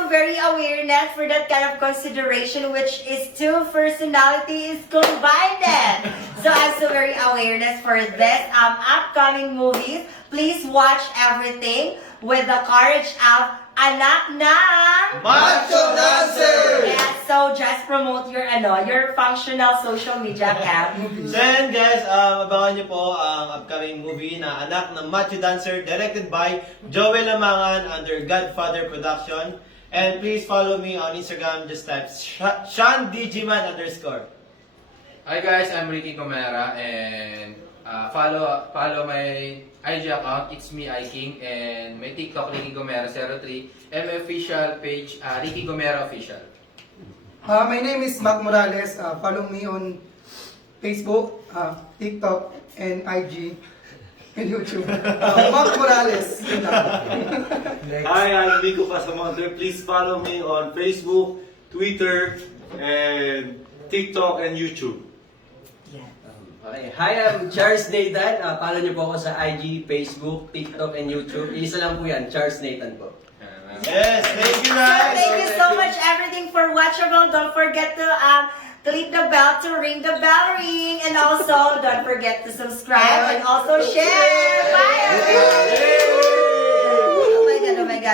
also very awareness for that kind of consideration, which is two personalities combined. So I'm so very awareness for this upcoming movies. Please watch everything with the courage of Anak ng Macho Dancer! Yeah, so just promote your your functional social media account. So yan guys, abangan nyo po ang upcoming movie na Anak ng Macho Dancer directed by Joel Lamangan under Godfather Production. And please follow me on Instagram, just type SeanDigiman_. Hi guys, I'm Ricky Gomera and follow my IG account, it's me iKing, and my TikTok Ricky Gomera 03, and my official page Ricky Gomera Official. My name is Mac Morales. Follow me on Facebook, TikTok, and IG, and YouTube. Mac Morales. Hi, I'm Nico Pasamonte. Please follow me on Facebook, Twitter, and TikTok and YouTube. Okay. Hi, I'm Charles Nathan. Follow niyo po ako sa IG, Facebook, TikTok, and YouTube. Isa lang po yan, Charles Nathan po. Yes, thank you So guys! thank you so much everything for watching. Don't forget to click the bell to ring the bell ring, and also don't forget to subscribe and also share. Bye everyone!